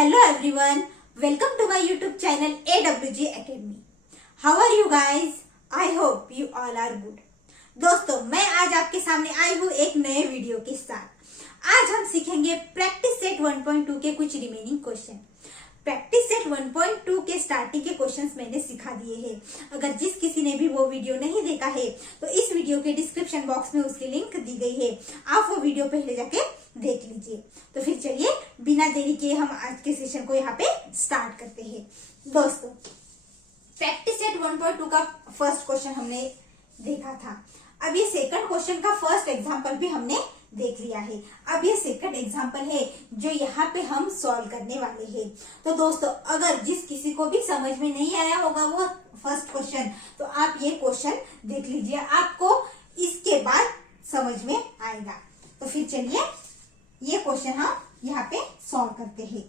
Hello everyone, welcome to my YouTube channel AWG Academy. How are you guys? I hope you all are good. दोस्तों, मैं आज आपके सामने आई हूँ एक नए वीडियो के साथ। आज हम सीखेंगे प्रैक्टिस सेट 1.2 के कुछ रिमेनिंग क्वेश्चन। प्रैक्टिस सेट 1.2 के स्टार्टिंग के क्वेश्चंस मैंने सिखा दिए हैं। अगर जिस किसी ने भी वो वीडियो नहीं देखा है तो इस वीडियो के डिस्क्रिप्शन बॉक्स में उसकी लिंक दी गई है, आप वो वीडियो पहले जाके देख लीजिए। तो फिर चलिए बिना देरी किए हम आज के सेशन को यहाँ पे स्टार्ट करते हैं। दोस्तों, प्रैक्टिस सेट 1.2 का फर्स्ट क्वेश्चन हमने देखा था। अब ये सेकंड क्वेश्चन का फर्स्ट एग्जाम्पल भी हमने देख लिया है। अब ये सेकंड एग्जाम्पल है जो यहाँ पे हम सॉल्व करने वाले हैं। तो दोस्तों, अगर जिस किसी को भी समझ में नहीं आया होगा वो फर्स्ट क्वेश्चन, तो आप ये क्वेश्चन देख लीजिए, आपको इसके बाद समझ में आएगा। तो फिर चलिए ये क्वेश्चन हम यहाँ पे सॉल्व करते हैं।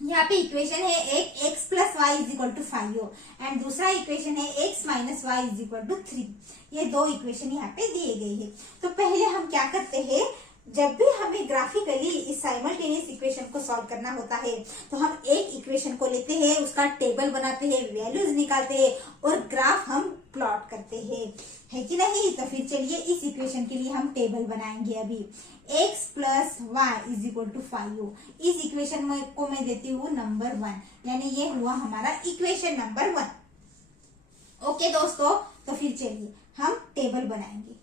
यहाँ पे इक्वेशन है एक x plus y is equal to 5 and दूसरा इक्वेशन है x minus y is equal to 3। ये दो इक्वेशन यहाँ पे दिए गए हैं। तो पहले हम क्या करते हैं, जब भी हमें ग्राफिकली इस साइमल्टेनियस इक्वेशन को सॉल्व करना होता है तो हम एक इक्वेशन को लेते हैं, उसका टेबल बनाते हैं, वैल्यूज निकालते हैं और ग्राफ हम प्लॉट करते हैं, है कि नहीं। तो फिर चलिए इस इक्वेशन के लिए हम टेबल बनाएंगे। अभी x plus y is equal to 5। इस इक्वेशन को मैं देती हूँ नंबर 1, यानी ये हुआ हमारा इक्वेशन नंबर 1। ओके दोस्तों, तो फिर चलिए हम टेबल बनाएंगे।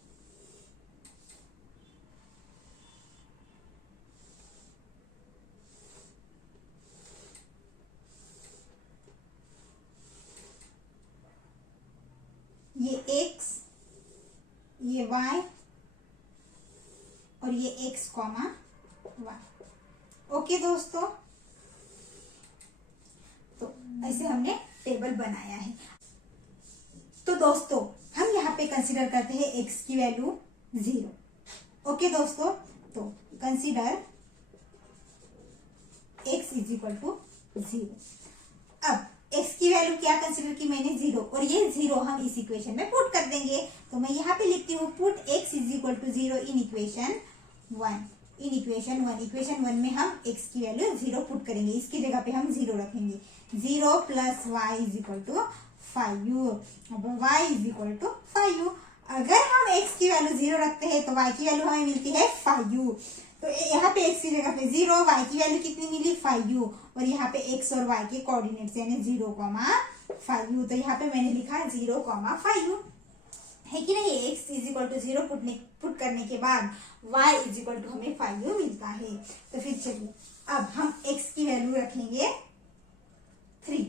ये x, ये y और ये x कॉमा y। ओके दोस्तों, तो ऐसे हमने टेबल बनाया है। तो दोस्तों, हम यहाँ पे कंसीडर करते हैं x की वैल्यू 0। ओके दोस्तों, तो consider x is equal to 0। अब x की वैल्यू क्या कंसीडर की मैंने 0, और ये 0 हम इस इक्वेशन में पुट कर देंगे। तो मैं यहाँ पे लिखती हूँ put x is equal to 0 in equation 1। In equation 1, equation 1 में हम x की वैल्यू 0 पुट करेंगे, इसकी जगह पे हम 0 रखेंगे। 0 plus y is equal to 5। अब y इज इक्वल टू 5। अगर हम x की वैल्यू 0 रखते हैं तो y की वैल्यू हमें मिलती है 5। तो यहाँ पे x की जगह पे 0, y की वैल्यू कितनी मिली 5, और यहाँ पे x और y के कोऑर्डिनेट्स यानी 0,5। तो यहाँ पे मैंने लिखा 0,5, है कि नहीं। x is equal to 0 put करने के बाद y इज इक्वल टू हमें 5 मिलता है। तो फिर चलिए अब हम x की वैल्यू रखेंगे 3।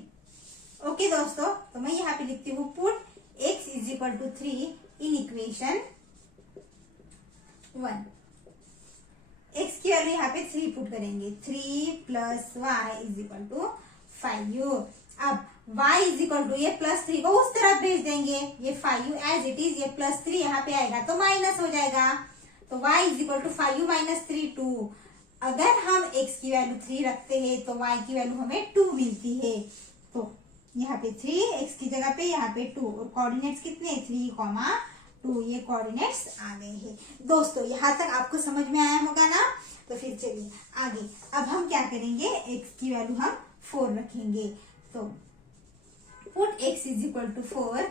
ओके दोस्तों, तो मैं यहाँ पे लिखती हूँ put x is equal to 3 in equation 1। x की वैल्यू यहाँ पे 3 पुट करेंगे। 3 plus y is equal to 5। अब y इज इक्वल टू ये प्लस 3 को उस तरफ भेज देंगे, ये 5 एज इट इज, ये प्लस 3 यहाँ पे आएगा तो माइनस हो जाएगा। तो y is equal to 5 minus 3 2। अगर हम x की वैल्यू 3 रखते हैं तो y की वैल्यू हमें 2 मिलती है। तो यहाँ पे 3, x की जगह पे यहाँ पे 2, और कोऑर्डिनेट्स कितने 3,2, ये कोऑर्डिनेट्स आ गए हैं। दोस्तों, यहाँ तक आपको समझ में आया होगा ना। तो फिर चलिए आगे, अब हम क्या करेंगे, x की वैल्यू हम 4 रखेंगे। तो put x is equal to 4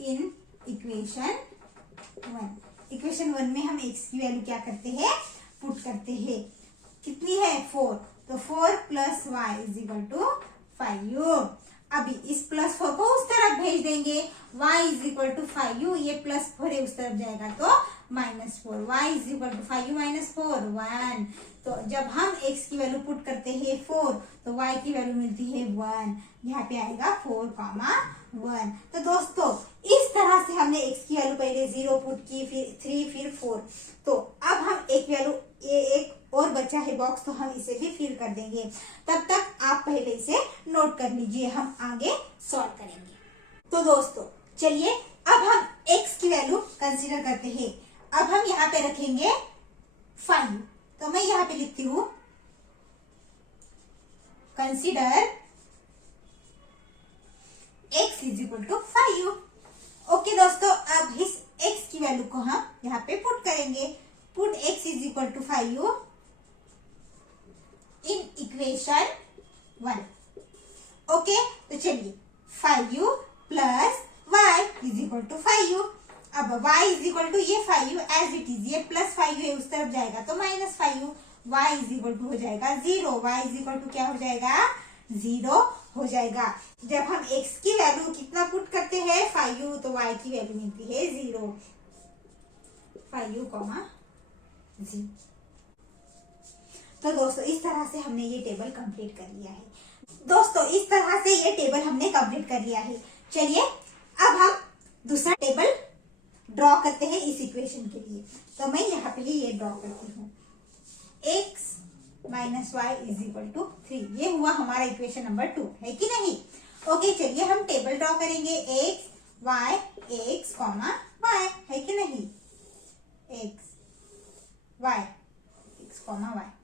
in equation 1। Equation 1 में हम x की वैल्यू क्या करते हैं, पुट करते हैं। कितनी है 4, तो 4 plus y is equal to 5। अभी इस प्लस 4 को उस तरफ भेज देंगे, y इज इक्वल टू 5, ये प्लस 4 है उस तरफ जाएगा तो minus 4। y is equal to 5 minus 4 1। तो जब हम x की वैल्यू पुट करते हैं 4 तो y की वैल्यू मिलती है 1, यहाँ पे आएगा 4,1। तो दोस्तों, इस तरह से हमने x की वैल्यू पहले 0 पुट की, फिर 3, फिर 4। तो अब हम एक वैल्यू एक और बचा है बॉक्स, तो हम इसे भी फिल कर देंगे। तब तक आप पहले इसे नोट कर लीजिए, हम आगे सॉल्व करेंगे। तो दोस्तों चलिए अब हम x की वैल्यू कंसीडर करते हैं। अब हम यहाँ पे रखेंगे 5। तो मैं यहाँ पे लिखती हूँ consider x is equal to 5। Okay दोस्तों, अब इस x की वैल्यू को हम यहाँ पे पुट करेंगे। Put x is equal to 5 in equation 1। Okay, तो चलिए 5u plus y is equal to 5u। अब y इज इक्वल टू ये 5u एज इट इज, ये प्लस 5u है उस तरफ जाएगा तो minus 5u, y is equal to हो जाएगा 0। y इज इक्वल टू क्या हो जाएगा, 0 हो जाएगा। जब हम x की वैल्यू कितना पुट करते हैं 5u, तो y की वैल्यू मिलती है 0। 5u, 0। तो दोस्तों इस तरह से हमने ये टेबल कंप्लीट कर लिया है। दोस्तों इस तरह से ये टेबल हमने कंप्लीट कर लिया है। चलिए अब हम दूसरा टेबल ड्रॉ करते हैं इस इक्वेशन के लिए। तो मैं यहाँ पे ये ड्रॉ करती हूँ, x minus y is equal to 3। ये हुआ हमारा इक्वेशन नंबर 2, है कि नहीं। ओके, चलिए हम टेबल ड्रॉ करेंगे, x y x comma y, है कि नहीं, x y x comma y।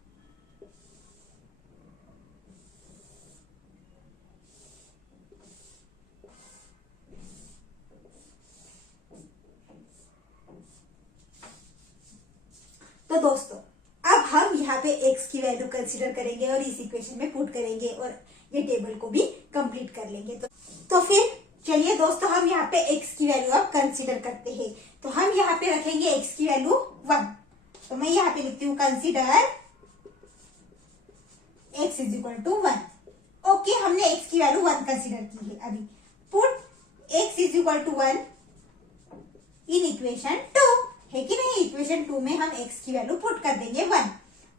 तो दोस्तों अब हम यहाँ पे x की वैल्यू कंसीडर करेंगे और इस इक्वेशन में पुट करेंगे और ये टेबल को भी कंप्लीट कर लेंगे। तो फिर चलिए दोस्तों हम यहाँ पे x की वैल्यू अब कंसीडर करते हैं। तो हम यहाँ पे रखेंगे x की वैल्यू 1। तो मैं यहाँ पे लिखती हूँ consider x is equal to 1। Okay, हमने x की वैल्यू 1 कंसीडर की है। अभी put x is equal to 1 in equation 2, है कि नहीं। इक्वेशन 2 में हम x की वैल्यू पुट कर देंगे 1।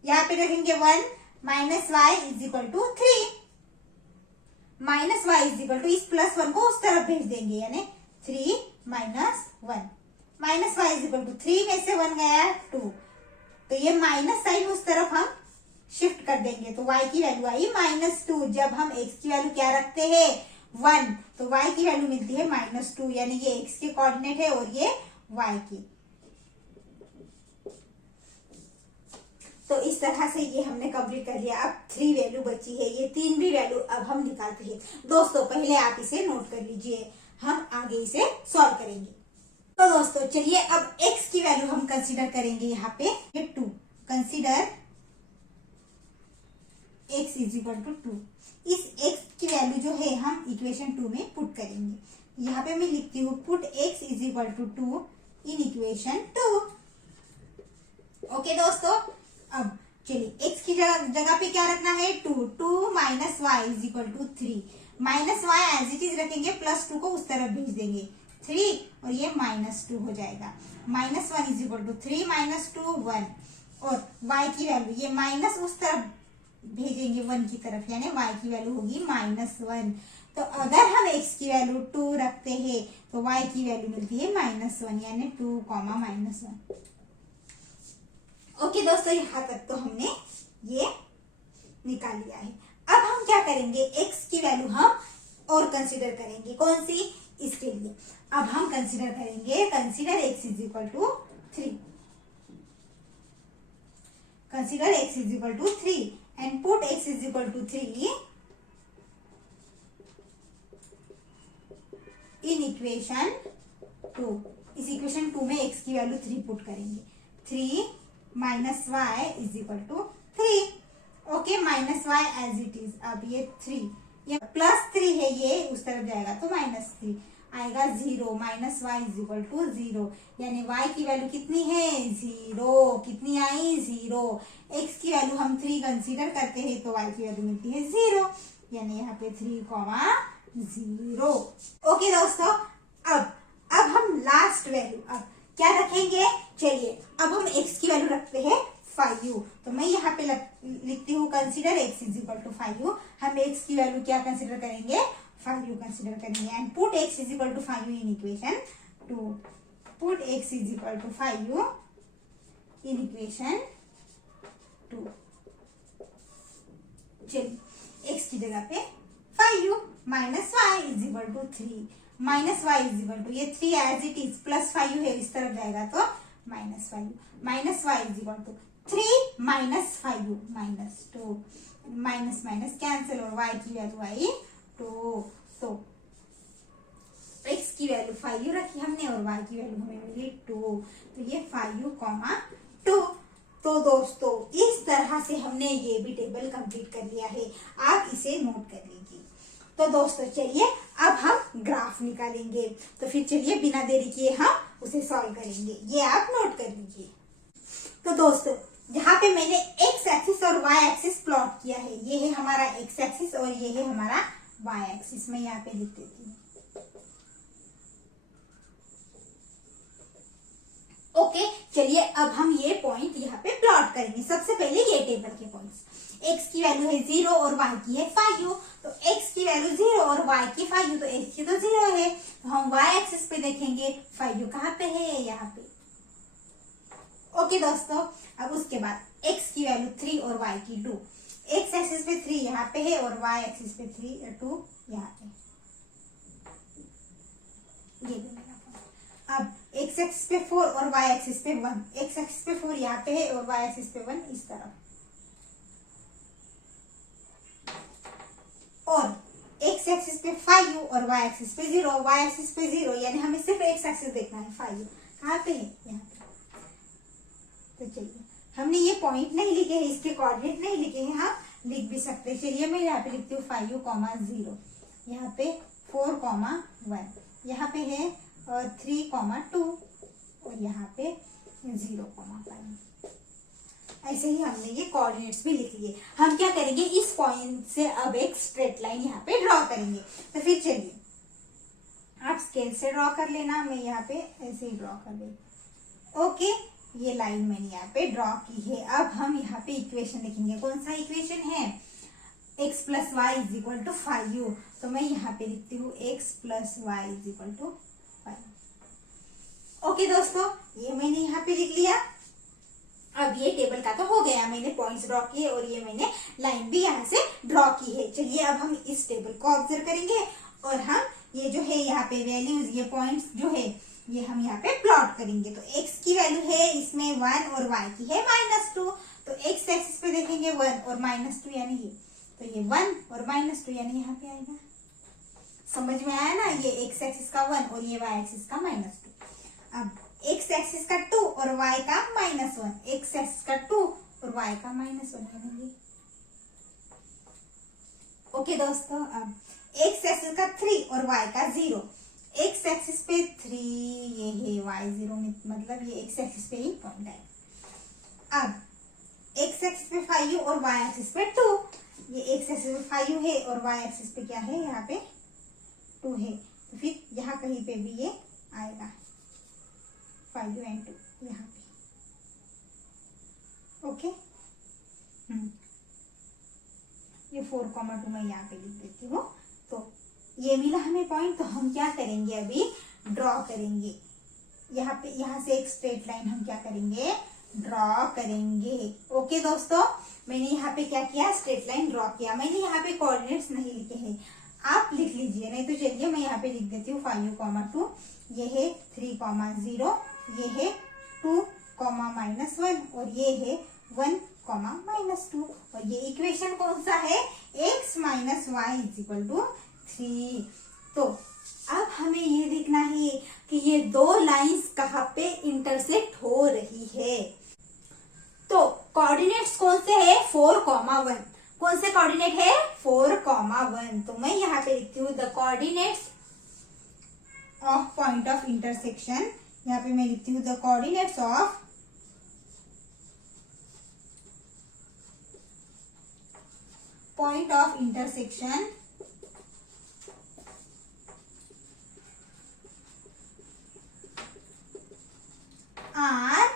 यहाँ पे रखेंगे 1 minus y is equal to 3। Minus y is equal to इस प्लस 1 को उस तरफ भेज देंगे, यानी 3 minus 1। Minus y is equal to 3 में से 1 गया 2, तो ये माइनस साइन उस तरफ हम शिफ्ट कर देंगे। तो y की वैल्यू आई -2। जब हम x की वैल्यू क्या रखते हैं 1, तो y की वैल्यू मिलती है -2, यानी ये x के कोऑर्डिनेट है और ये y की। तो इस तरह से ये हमने कंप्लीट कर लिया। अब 3 वैल्यू बची है, ये 3 भी वैल्यू अब हम निकालते हैं। दोस्तों पहले आप इसे नोट कर लीजिए, हम आगे इसे सॉल्व करेंगे। तो दोस्तों चलिए अब x की वैल्यू हम कंसीडर करेंगे। यहाँ पे 2 consider x is equal to 2। इस x की वैल्यू जो है हम इक्वेशन 2 में पुट करेंगे। यहाँ पे मैं लिखती हूँ put x is equal to 2 in equation 2। Okay दोस्तों, अब चलिए x की जगह पे क्या रखना है 2 minus y is equal to 3। Minus y as it is रखेंगे, प्लस 2 को उस तरफ भेज देंगे 3 और ये -2 हो जाएगा। -1 इज इक्वल टू 3 -2 1। और y की वैल्यू ये माइनस उस तरफ भेजेंगे 1 की तरफ, यानी y की वैल्यू होगी -1। तो अगर हम x की वैल्यू 2 रखते हैं तो y की वैल्यू मिलती है -1, यानी 2, -1। ओके दोस्तों, यहाँ तक तो हमने ये निकाल लिया है। अब हम क्या करेंगे, x की वैल्यू हम और कंसीडर करेंगे। कौन सी, इसके लिए अब हम कंसीडर करेंगे, consider x is equal to 3। Consider x is equal to 3 and put x is equal to 3 in equation 2। इस इक्वेशन 2 में x की वैल्यू 3 पुट करेंगे। 3 minus y is equal to 3। Okay, minus y as it is. अब ये 3, ये +3 है, ये उस तरफ जाएगा तो -3 आएगा 0। Minus y is equal to 0, यानी y की वैल्यू कितनी है 0। कितनी आई 0। x की वैल्यू हम 3 कंसीडर करते हैं तो y की वैल्यू मिलती है 0, यानी यहाँ पे 3, 0। ओके दोस्तों, अब हम लास्ट वैल्यू अब क्या रखेंगे, चलिए अब हम x की वैल्यू रखते हैं 5u। तो मैं यहाँ पे लिखती हूँ consider x is equal to 5u। हम x की वैल्यू क्या कंसीडर करेंगे 5u कंसीडर करेंगे and put x is equal to 5u in equation 2। Put x is equal to 5u in equation 2। चलिए x की जगह पे 5u minus y is equal to 3। Minus y is equal to ये 3 as it is, plus 5u है, इस तरफ जाएगा तो -5u। Minus y is equal to 3 minus 5u -2। Minus minus cancel और y की वैल्यू आई 2। तो x की वैल्यू 5u रखी हमने और y की वैल्यू हमें मिली 2। तो ये 5u, 2। तो दोस्तों इस तरह से हमने ये भी टेबल कंप्लीट कर लिया है, आप इसे नोट कर लीजिए। तो दोस्तों चलिए अब हम ग्राफ निकालेंगे, तो फिर चलिए बिना देरी किए हम उसे सॉल्व करेंगे, ये आप नोट कर लीजिए। तो दोस्तों यहाँ पे मैंने एक्स एक्सिस और वाई एक्सिस प्लॉट किया है, ये है हमारा एक्स एक्सिस और ये है हमारा वाई एक्सिस। मैं यहाँ पे लिख देती हूँ। ओके चलिए अब हम ये पॉइंट यहाँ पे प्लॉट करेंगे। सबसे पहले ये टेबल के पॉइंट्स, x की वैल्यू है 0 और y की है 5u, तो x की वैल्यू 0 और y की 5u, तो x की तो 0 है, तो हम y एक्सिस पे देखेंगे 5u कहाँ पे है, यहाँ पे। ओके दोस्तों अब उसके बाद x की वैल्यू 3 और y की 2, x एक्सिस पे 3 यहाँ पे है और y एक्सिस पे 2 यहाँ पे। ये भी मेरा पॉइंट। अब x एक्सिस पे 4 और y एक्सिस पे 1, x एक्सिस पे 4 यहाँ पे है और y एक्सिस पे 1 इस तरफ, और x एक्सिस पे 5u और y एक्सिस पे 0, y एक्सिस पे 0, यानी हमें सिर्फ x एक्सिस देखना है। 5u कहाँ पे है, यहाँ पे। तो चलिए हमने ये पॉइंट नहीं लिखे हैं, इसके कोऑर्डिनेट नहीं लिखे हैं, हम लिख भी सकते हैं। चलिए मैं यहाँ पे लिखती हूँ 5u, 0, यहाँ पे 4, 1, यहाँ पे है 3, 2 और यहाँ पे 0, 5। ऐसे ही हमने ये कोऑर्डिनेट्स भी लिख लिए। हम क्या करेंगे, इस पॉइंट से अब एक स्ट्रेट लाइन यहाँ पे ड्रॉ करेंगे। तो फिर चलिए आप स्केल से ड्रॉ कर लेना, मैं यहाँ पे ऐसे ही ड्रॉ कर देती। ओके ये लाइन मैंने यहाँ पे ड्रॉ की है। अब हम यहाँ पे इक्वेशन लिखेंगे। कौन सा इक्वेशन है, x plus y is equal to 5u, तो मैं यहाँ पे लिखती हूँ x plus y is equal to 5। Okay दोस्तों ये मैंने यहाँ पे लिख लिया। अब ये टेबल का तो हो गया, मैंने पॉइंट्स ड्रॉ किए और ये मैंने लाइन भी यहाँ से ड्रॉ की है। चलिए अब हम इस टेबल को ऑब्जर्व करेंगे और हम ये जो है यहाँ पे वैल्यूज, ये पॉइंट्स जो है ये हम यहाँ पे प्लॉट करेंगे। तो x की वैल्यू है इसमें 1 और y की है -2, तो x एक्सिस पे देखेंगे 1 और -2 यानी ये, तो ये 1 और -2 यानी यहाँ पे आएगा। समझ में आया ना, ये x एक्सिस का 1 और ये y एक्सिस का -2। अब x एक्सिस का 2 और y का -1, x एक्सिस का 2 और y का -1 यानी ये। ओके दोस्तों अब x एक्सिस का 3 और y का 0, x एक्सिस पे 3 ये है, y 0 मतलब ये x एक्सिस पे ही पॉइंट है। अब x एक्सिस पे 5u और y एक्सिस पे 2, ये x एक्सिस पे 5u है और y एक्सिस पे क्या है, यहाँ पे 2 है, तो फिर यहाँ कहीं पे भी ये आएगा 5u and 2 यहाँ पे। ओके ये 4, 2 मैं यहाँ पे लिख देती हूँ। तो ये मिला हमें पॉइंट, तो हम क्या करेंगे, अभी ड्रॉ करेंगे। यहाँ पे यहाँ से एक स्ट्रेट लाइन हम क्या करेंगे, ड्रॉ करेंगे। ओके दोस्तों मैंने यहाँ पे क्या किया, स्ट्रेट लाइन ड्रॉ किया। मैंने यहाँ पे कोऑर्डिनेट्स नहीं लिखे हैं, आप लिख लीजिए, नहीं तो चलिए मैं यहाँ पे लिख देती हूँ 5u, 2, ये है 3, 0, ये है 2, -1 और ये है 1, -2, और ये इक्वेशन कौन सा है, x minus y is equal to 3। तो अब हमें ये देखना है कि ये दो लाइंस कहाँ पे इंटरसेक्ट हो रही है। तो कोऑर्डिनेट्स कौन से है, 4, 1। कौन से कोऑर्डिनेट है, 4, 1। तो मैं यहाँ पे लिखती हूँ the coordinates of point of intersection. यहाँ पे मैं लिखती हूँ the coordinates of point of intersection are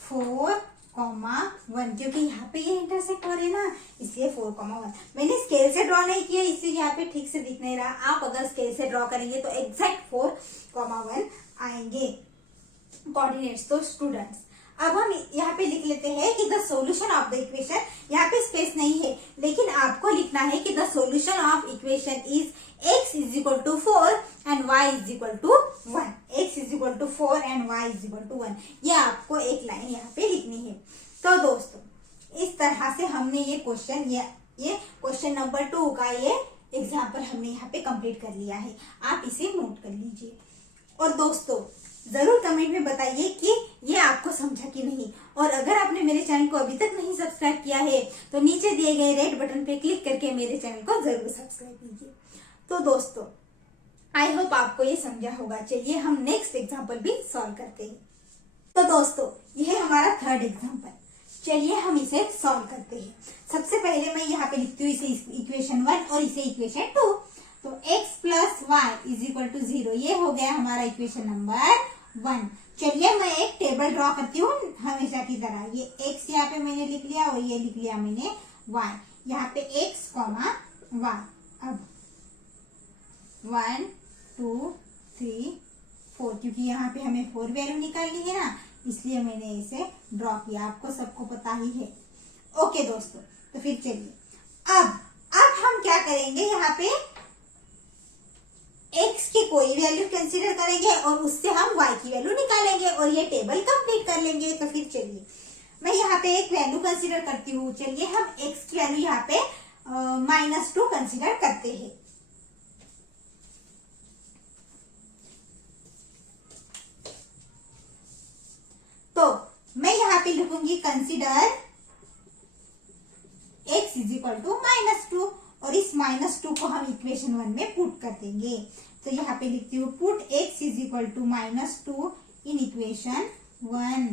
4, 1, क्योंकि यहाँ पे ये इंटरसेक्ट हो रहे हैं ना, इसलिए 4, 1। मैंने स्केल से ड्रॉ नहीं किया, इसलिए यहाँ पे ठीक से दिख नहीं रहा। आप अगर स्केल से ड्रॉ करेंगे तो एग्जैक्ट 4, 1 आएंगे कोऑर्डिनेट्स। तो स्टूडेंट्स अब हम यहाँ पे लिख लेते हैं कि the solution of the equation, यहाँ पे स्पेस नहीं है, लेकिन आपको लिखना है कि the solution of equation is x is equal to 4 and y is equal to 1। x is equal to 4 and y is equal to 1, ये आपको एक लाइन यहाँ पे लिखनी है। तो दोस्तों इस तरह से हमने ये क्वेश्चन, ये क्वेश्चन नंबर 2 का ये एग्जाम्पल हमने यहाँ पे कंप्लीट कर लिया है। आप इसे नोट कर लीजिए। और दोस्तों जरूर कमेंट में बताइए कि ये आपको समझा कि नहीं। और अगर आपने मेरे चैनल को अभी तक नहीं सब्सक्राइब किया है तो नीचे दिए गए रेड बटन पे क्लिक करके मेरे चैनल को जरूर सब्सक्राइब कीजिए। तो दोस्तों आई होप आपको ये समझा होगा। चलिए हम नेक्स्ट एग्जाम्पल भी सॉल्व करते हैं। तो दोस्तों यह हमारा थर्ड एग्जाम्पल, चलिए हम इसे सॉल्व करते हैं। सबसे पहले मैं यहाँ पे लिखती हूँ इसे इक्वेशन 1 और इसे इक्वेशन 2। तो x plus y is equal to 0, ये हो गया हमारा इक्वेशन नंबर 1। चलिए मैं एक टेबल ड्रॉ करती हूँ हमेशा की तरह। ये x यहाँ पे मैंने लिख लिया और ये लिख लिया मैंने y। यहाँ पे x कॉमा y। अब 1 2 3 4, क्योंकि यहाँ पे हमें 4 वैल्यू निकालनी है ना, इसलिए मैंने इसे ड्रॉ किया। आपको सबको पता ही है। ओके दोस्तों, तो फिर चलिए अब हम क्या करेंगे, यहाँ पे x की कोई वैल्यू कंसीडर करेंगे और उससे हम y की वैल्यू निकालेंगे और ये टेबल कंप्लीट कर लेंगे। तो फिर चलिए मैं यहाँ पे एक वैल्यू कंसीडर करती हूँ। चलिए हम x की वैल्यू यहाँ पे -2 कंसीडर करते हैं। तो मैं यहाँ पे लिखूंगी consider x is equal to -2 और इस -2 को हम इक्वेशन 1 में पुट कर देंगे। तो यहाँ पे लिखती हूँ put x is equal to -2 in equation 1।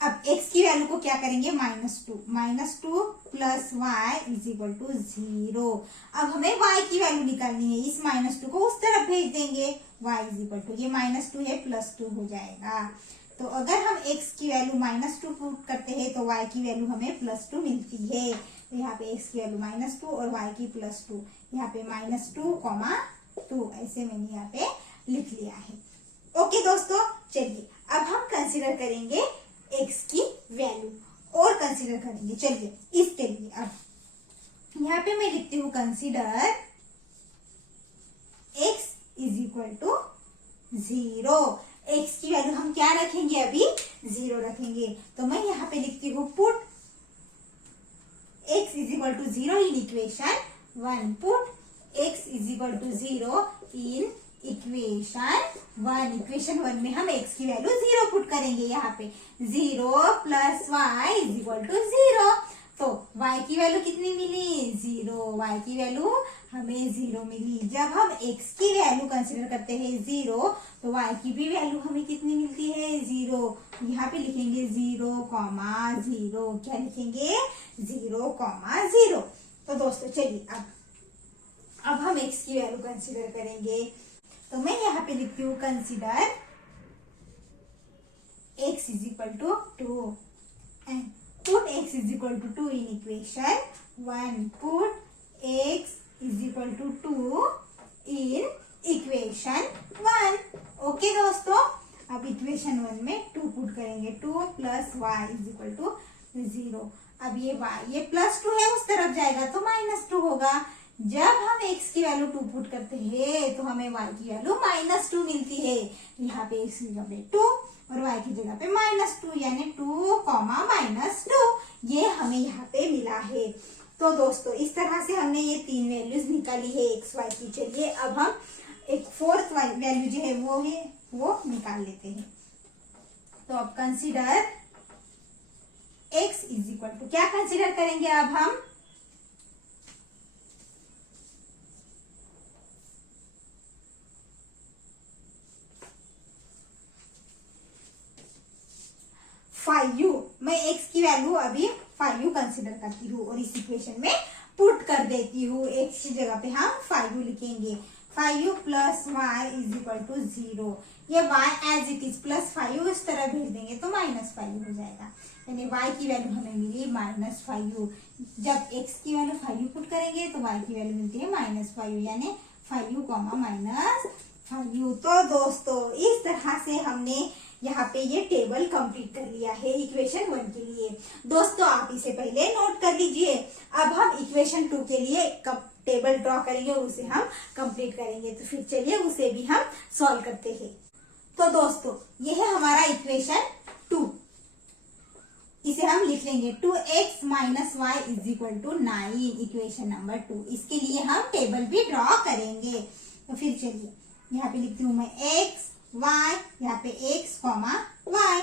अब x की वैल्यू को क्या करेंगे, -2 plus y is equal to 0। अब हमें y की वैल्यू निकालनी है, इस -2 को उस तरफ भेज देंगे। y इज इक्वल टू, ये -2 है +2 हो जाएगा। तो अगर हम x की वैल्यू -2 पुट करते हैं तो y की वैल्यू हमें +2 मिलती है। तो यहाँ पे x की वैल्यू -2 और y की +2, यहाँ पे -2, ऐसे मैंने यहाँ पे लिख लिया है। ओके दोस्तों, चलिए अब हम कंसीडर करेंगे x की वैल्यू और कंसीडर करेंगे। चलिए इसके लिए अब यहाँ पे मैं लिखती हूँ consider x is equal to 0। x की वैल्यू हम क्या रखेंगे, अभी 0 रखेंगे। तो मैं यहाँ पे लिखती हूँ put x is equal to 0 in equation 1। Put x is equal to 0 in equation 1। Equation 1 में हम x की वैल्यू 0 पुट करेंगे। यहाँ पे 0 plus y is equal to 0। तो y की वैल्यू कितनी मिली, 0। y की वैल्यू हमें 0 मिली। जब हम x की वैल्यू कंसीडर करते हैं 0 तो y की भी वैल्यू हमें कितनी मिलती है, 0। यहाँ पे लिखेंगे 0,0। क्या लिखेंगे, 0,0। तो दोस्तों चलिए अब हम x की वैल्यू कंसीडर करेंगे। तो मैं यहाँ पे लिखती हूँ consider x is equal to 2 and put x is equal to 2 in equation 1। Put x is equal to 2 in equation 1। Okay दोस्तों, अब इक्वेशन 1 में 2 पुट करेंगे। 2 plus y is equal to 0। अब ये y, ये +2 है, उस तरफ जाएगा तो -2 होगा। जब हम x की वैल्यू 2 पुट करते हैं तो हमें y की वैल्यू -2 मिलती है। यहाँ पे x की जगह पे 2 और y की जगह पे -2, यानी 2,-2 ये हमें यहाँ पे मिला है। तो दोस्तों इस तरह से हमने ये 3 वैल्यूज निकाली है x y की। चलिए अब हम एक 4th वैल्यू जो है वो निकाल लेते हैं। तो अब consider x is equal to, क्या कंसीडर करेंगे अब हम, फाइव। मैं x की वैल्यू अभी 5 कंसीडर करती हूँ और इस इक्वेशन में पुट कर देती हूँ। x की जगह पे हम 5 लिखेंगे। 5 plus y is equal to 0। ये y एज इट इज +5 इस तरह भेज देंगे तो -5 हो जाएगा। यानी y की वैल्यू हमें मिली -5। जब x की वैल्यू 5 पुट करेंगे तो y की वैल्यू मिलती है -5, यानी 5, -5। तो दोस्तों इस तरह से हमने यहाँ पे ये टेबल कंप्लीट कर लिया है इक्वेशन 1 के लिए। दोस्तों आप इसे पहले नोट कर लीजिए। अब हम इक्वेशन 2 के लिए टेबल ड्रॉ करेंगे और उसे हम कंप्लीट करेंगे। तो फिर चलिए उसे भी हम सॉल्व करते हैं। तो दोस्तों ये है हमारा इक्वेशन 2। इसे हम लिख लेंगे 2x minus y is equal to 9, equation number 2। इसके लिए हम टेबल भी ड्रॉ करेंगे। तो फिर चलिए यहाँ पे लिखती हूँ मैं x y, यहाँ पे x कॉमा y।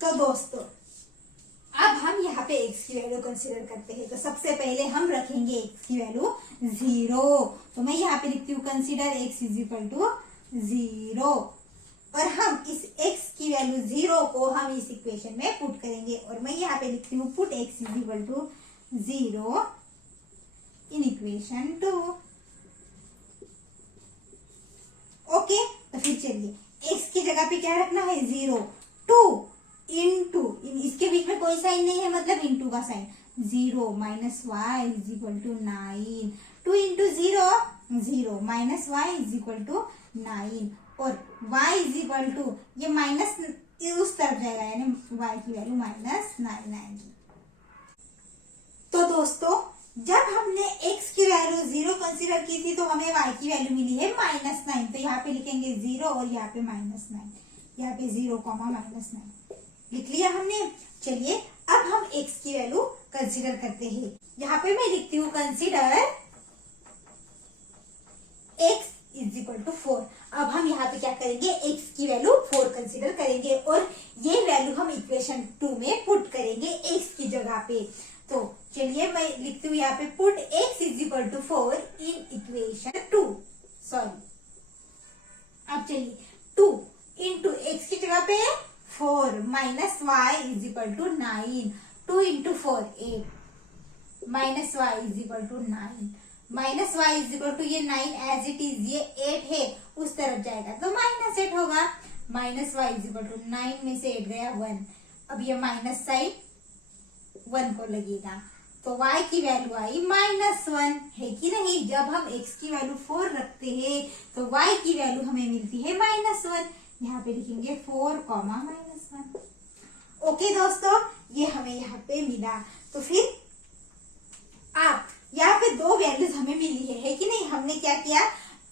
तो दोस्तों अब हम यहाँ पे x की वैल्यू कंसीडर करते हैं। तो सबसे पहले हम रखेंगे x की वैल्यू 0। तो मैं यहाँ पे लिखती हूँ consider x is equal to 0, और हम इस x की वैल्यू 0 को हम इस इक्वेशन में पुट करेंगे। और मैं यहाँ पे लिखती हूँ put x is equal to 0 in equation 2। Okay, तो फिर चलिए x की जगह पे क्या रखना है 0, 2 इंटू, इसके बीच में कोई साइन नहीं है मतलब इंटू का sign, 0 minus y is equal to 9, 2 into 0 0 minus y is equal to 9, और y इज इक्वल टू ये माइनस उस तरफ जाएगा यानी y की वैल्यू -9 आएगी। तो दोस्तों जब हमने x की वैल्यू 0 कंसीडर की थी तो हमें y की वैल्यू मिली है -9। तो यहाँ पे लिखेंगे 0 और यहाँ पे -9, यहाँ पे 0 -9 लिख लिया हमने। चलिए अब हम x की वैल्यू कंसीडर करते हैं। यहाँ पे मैं लिखती हूँ consider x is equal to 4। अब हम यहाँ पे क्या करेंगे x की वैल्यू 4 कंसीडर करेंगे और ये वैल्यू हम इक्वेशन 2 में पुट करेंगे x की जगह पे। तो चलिए मैं लिखती हूँ यहाँ पे put x is equal to 4 in equation 2। Sorry, अब चलिए 2 इंटू x की जगह पे 4 minus y is equal to 9, 2 into 4 8 minus y is equal to 9, minus y is equal to ये 9 एज इट इज, ये 8 है उस तरफ जाएगा तो -8 होगा। Minus y is equal to 9 में से 8 गया 1, अब ये माइनस साइन 1 को लगेगा तो y की वैल्यू आई -1, है कि नहीं। जब हम x की वैल्यू 4 रखते हैं तो y की वैल्यू हमें मिलती है -1। यहाँ पे लिखेंगे 4, -1। ओके दोस्तों, ये हमें यहाँ पे मिला। तो फिर आप यहाँ पे दो वैल्यूज हमें मिली है कि नहीं। हमने क्या किया,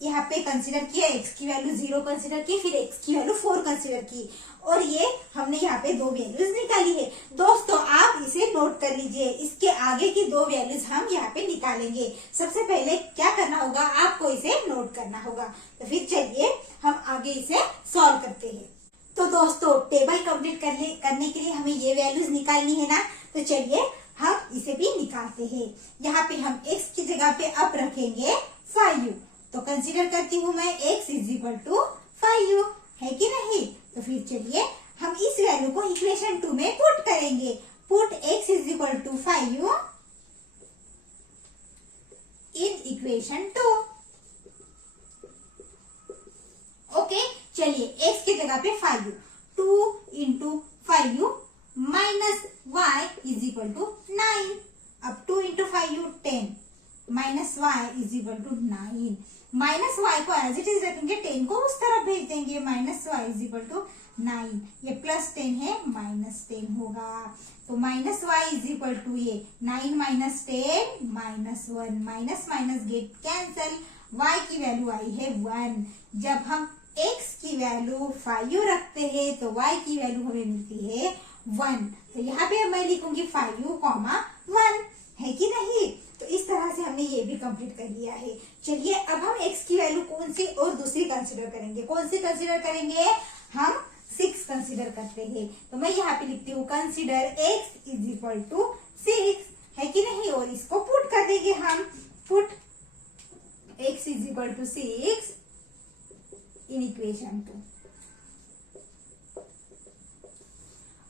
यहाँ पे कंसीडर किया x की वैल्यू 0 कंसीडर की, फिर x की वैल्यू 4 कंसीडर की, और ये हमने यहाँ पे दो वैल्यूज निकाली है। दोस्तों आप इसे नोट कर लीजिए, इसके आगे की दो वैल्यूज हम यहाँ पे निकालेंगे। सबसे पहले क्या करना होगा, आपको इसे नोट करना होगा। तो फिर चलिए हम आगे इसे सॉल्व करते हैं। तो दोस्तों टेबल कंप्लीट करने के लिए हमें ये वैल्यूज निकालनी है ना, तो चलिए हम इसे भी निकालते हैं। यहाँ पे हम x की जगह पे अब रखेंगे 5u। तो कंसीडर करती हूँ मैं x is equal to 5u, है कि नहीं। तो फिर चलिए हम इस वैल्यू को इक्वेशन 2 में पुट करेंगे। Put x is equal to 5u in equation 2। Okay, चलिए x की जगह पे 5u, 2 into 5u minus y is equal to 9। अब 2 into 5u 10 minus y is equal to 9। Minus y को एज इट इज रखेंगे, 10 को उस तरफ भेज देंगे, minus y is equal to 9। ये प्लस 10 है, -10 होगा। तो minus y is equal to ये 9 minus 10 -1, minus minus get cancel, y की वैल्यू आई है 1। जब हम x की वैल्यू 5u रखते हैं तो y की वैल्यू हमें मिलती है 1। तो यहाँ पे मैं लिखूंगी 5u, 1, है कि नहीं। तो इस तरह से हमने ये भी कंप्लीट कर लिया है। चलिए अब हम x की वैल्यू कौन सी और दूसरी कंसीडर करेंगे। कौन सी कंसीडर करेंगे, हम 6 कंसीडर करते हैं। तो मैं यहाँ पे लिखती हूँ consider x is equal to 6, है कि नहीं, और इसको पुट कर देंगे हम। Put x is equal to 6 in equation 2।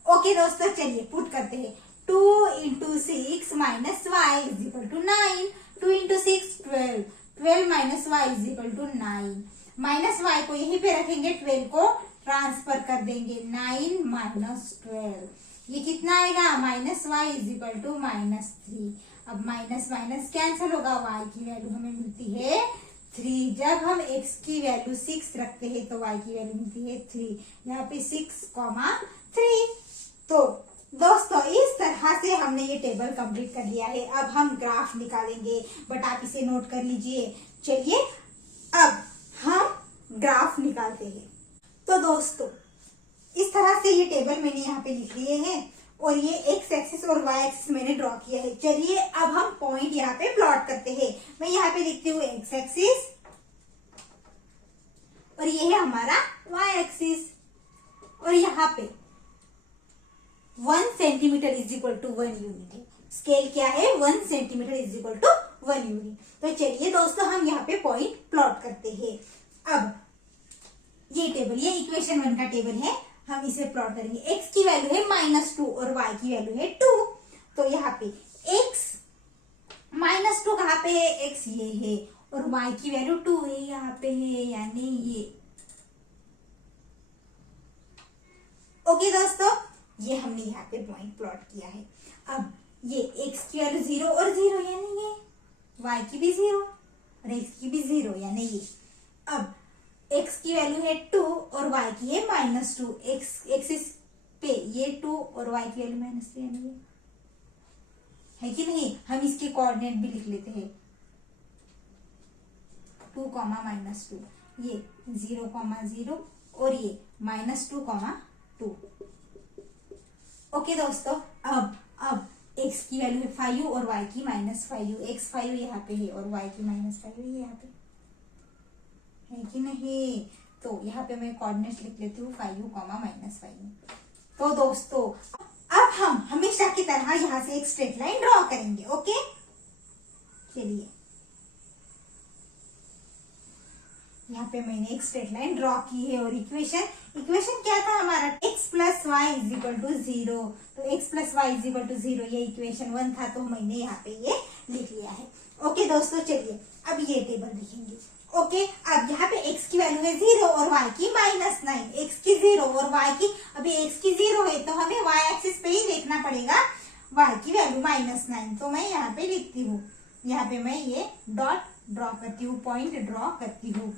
Okay दोस्तों, चलिए पुट करते हैं। 2 into 6 minus y is equal to 9, 2 into 6 12, 12 minus y is equal to 9। Minus y को यहीं पे रखेंगे, 12 को ट्रांसफर कर देंगे, 9 माइनस 12, ये कितना आएगा, minus y is equal to -3। अब माइनस माइनस कैंसिल होगा, वाई की वैल्यू हमें मिलती है 3। जब हम x की वैल्यू 6 रखते हैं तो y की वैल्यू मिलती है 3। यहाँ पे 6,3। तो दोस्तों इस तरह से हमने ये टेबल कंप्लीट कर लिया है। अब हम ग्राफ निकालेंगे, बट आप इसे नोट कर लीजिए। चलिए अब करते हैं। तो दोस्तों इस तरह से ये टेबल मैंने यहाँ पे लिख लिए हैं और ये एक्स एक्सिस और वाई एक्सिस मैंने ड्रॉ किया है। चलिए अब हम पॉइंट यहाँ पे प्लॉट करते हैं। मैं यहाँ पे लिखती हूँ एक्स एक्सिस और ये है हमारा वाई एक्सिस और यहाँ पे 1 centimetre is equal to 1 unit है। स्केल क्या है? 1 centimetre is equal to 1 unit. तो चलिए दोस्तों हम यहाँ पे पॉइंट प्लॉट करते हैं। अब ये टेबल, ये इक्वेशन 1 का टेबल है, हम इसे प्लॉट करेंगे। x की वैल्यू है -2 और y की वैल्यू है 2। तो यहाँ पे x -2 कहाँ पे है? x ये है और y की वैल्यू 2 है, यहाँ पे है, यानी ये। ओके दोस्तों, ये हमने यहाँ पे पॉइंट प्लॉट किया है। अब ये x की वैल्यू 0 और 0 यानी ये, y की भी 0 और x की भी 0 यानी ये। अब x की वैल्यू है 2 और y की है -2। एक्सिस पे ये 2 और y की वैल्यू -3 यानी ये है कि नहीं। हम इसके कोऑर्डिनेट भी लिख लेते हैं 2, -2, ये 0, 0 और ये -2, 2। ओके दोस्तों, अब x की वैल्यू है 5 और y की -5। x 5 यहाँ पे है और y की -5 है यहाँ पे, है कि नहीं। तो यहाँ पे मैं कोऑर्डिनेट लिख लेती हूँ 5, -5। तो दोस्तों अब हम हमेशा की तरह यहाँ से एक स्ट्रेट लाइन ड्रॉ करेंगे। ओके, चलिए यहाँ पे मैंने एक स्ट्रेट लाइन ड्रॉ की है और इक्वेशन क्या था हमारा? x + y = 0। तो x + y = 0 ये इक्वेशन 1 था, तो मैंने यहाँ पे ये लिख लिया है। ओके दोस्तों, चलिए अब ये टेबल लिखेंगे। ओके, अब यहाँ पे x की वैल्यू है 0 और y की -9। x की 0 और y की, अभी x की 0 है तो हमें y एक्सिस पे ही देखना पड़ेगा y की वैल्यू -9। तो मैं यहाँ पे लिखती हूँ, यहाँ पे मैं ये डॉट ड्रॉ करती हूँ, पॉइंट ड्रॉ करती हूँ।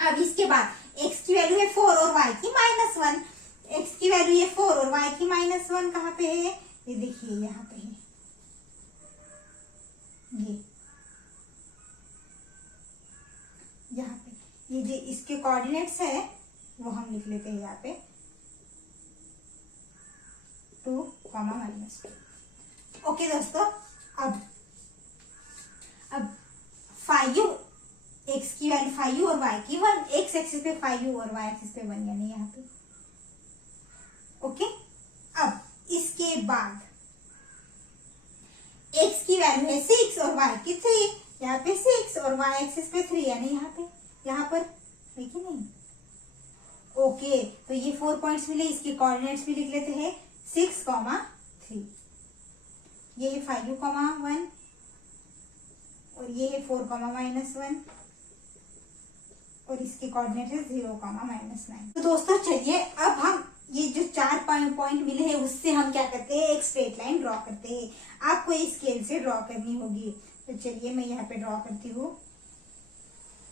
अब इसके बाद x की वैल्यू है 4 और y की -1। x की वैल्यू है 4 और y की -1 कहाँ पे है? ये देखिए यहाँ पे है, ये यहाँ पे ये जो इसके कोऑर्डिनेट्स है वो हम लिख लेते हैं यहाँ पे 2, -2। ओके दोस्तों, अब 5 x की वैल्यू 5 और y की 1, x एक्सिस पे 5 और y एक्सिस पे 1 यानी यहाँ पे। ओके, अब इसके बाद x की वैल्यू है 6 और y की 3, यहाँ पे 6 और y एक्सिस पे 3 यानी यहाँ पर, है कि नहीं। ओके, तो ये 4 पॉइंट्स मिले, इसके कोऑर्डिनेट्स भी लिख लेते हैं 6, 3। ये है 5, 1 और ये है 4, -1 और इसके कोऑर्डिनेट है 0, -9। तो दोस्तों चलिए अब हम ये जो 4 पॉइंट मिले हैं उससे हम क्या करते हैं? एक स्ट्रेट लाइन ड्रॉ करते हैं। आपको इस स्केल से ड्रॉ करनी होगी। तो चलिए मैं यहाँ पे ड्रॉ करती हूँ।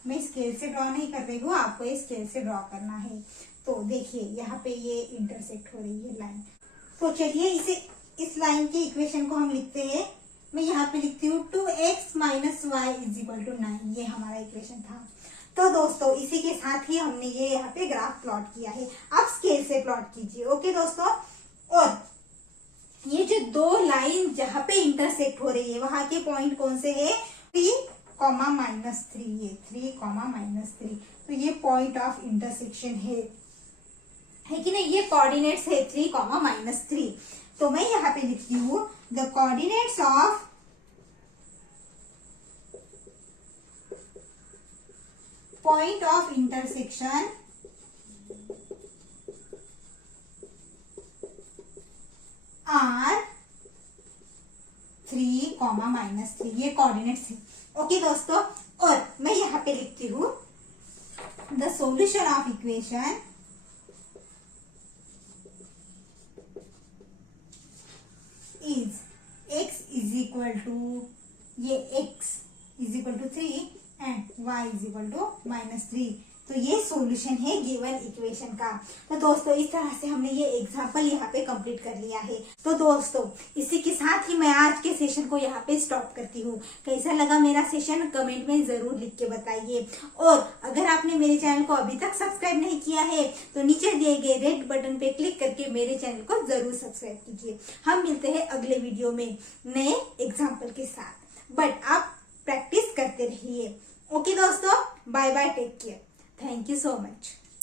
मैं स्केल से ड्रॉ नहीं कर रही हूँ, आपको इस स्केल से ड्रॉ करना है। तो देखिए यहाँ पे ये इंटरसेक्ट हो रही है लाइन। तो चलिए इस लाइन के इक्वेशन को हम लिखते हैं। मैं यहाँ पे लिखती हूँ 2x - y = 9। ये हमारा इक्वेशन था। तो दोस्तों इसी के साथ ही हमने ये यहाँ पे ग्राफ प्लॉट किया है। आप स्केल से प्लॉट कीजिए। ओके दोस्तों, और ये जो 2 लाइन जहाँ पे इंटरसेक्ट हो रही है वहां के पॉइंट कौन से है? 3, -3। ये 3, -3। तो ये पॉइंट ऑफ इंटरसेक्शन है कि नहीं। ये कोऑर्डिनेट्स है 3, -3। तो मैं यहाँ पे लिखती हूँ the coordinates of point of intersection are 3, -3। ये कोऑर्डिनेट्स है। ओके दोस्तों, और मैं यहाँ पे लिखती हूँ the solution of equation is x = 3 and y = -3। तो ये सॉल्यूशन है गिवन इक्वेशन का। तो दोस्तों इस तरह से हमने ये एग्जाम्पल यहाँ पे कंप्लीट कर लिया है। तो दोस्तों इसी के साथ ही मैं आज के सेशन को यहाँ पे स्टॉप करती हूँ। कैसा लगा मेरा सेशन कमेंट में जरूर लिख के बताइए। और अगर आपने मेरे चैनल को अभी तक सब्सक्राइब नहीं किया है तो नीचे दिए गए रेड बटन पे क्लिक करके मेरे चैनल को जरूर सब्सक्राइब कीजिए। हम मिलते हैं अगले वीडियो में नए एग्जाम्पल के साथ, बट आप प्रैक्टिस करते रहिए। ओके दोस्तों, bye bye, take care, thank you so much.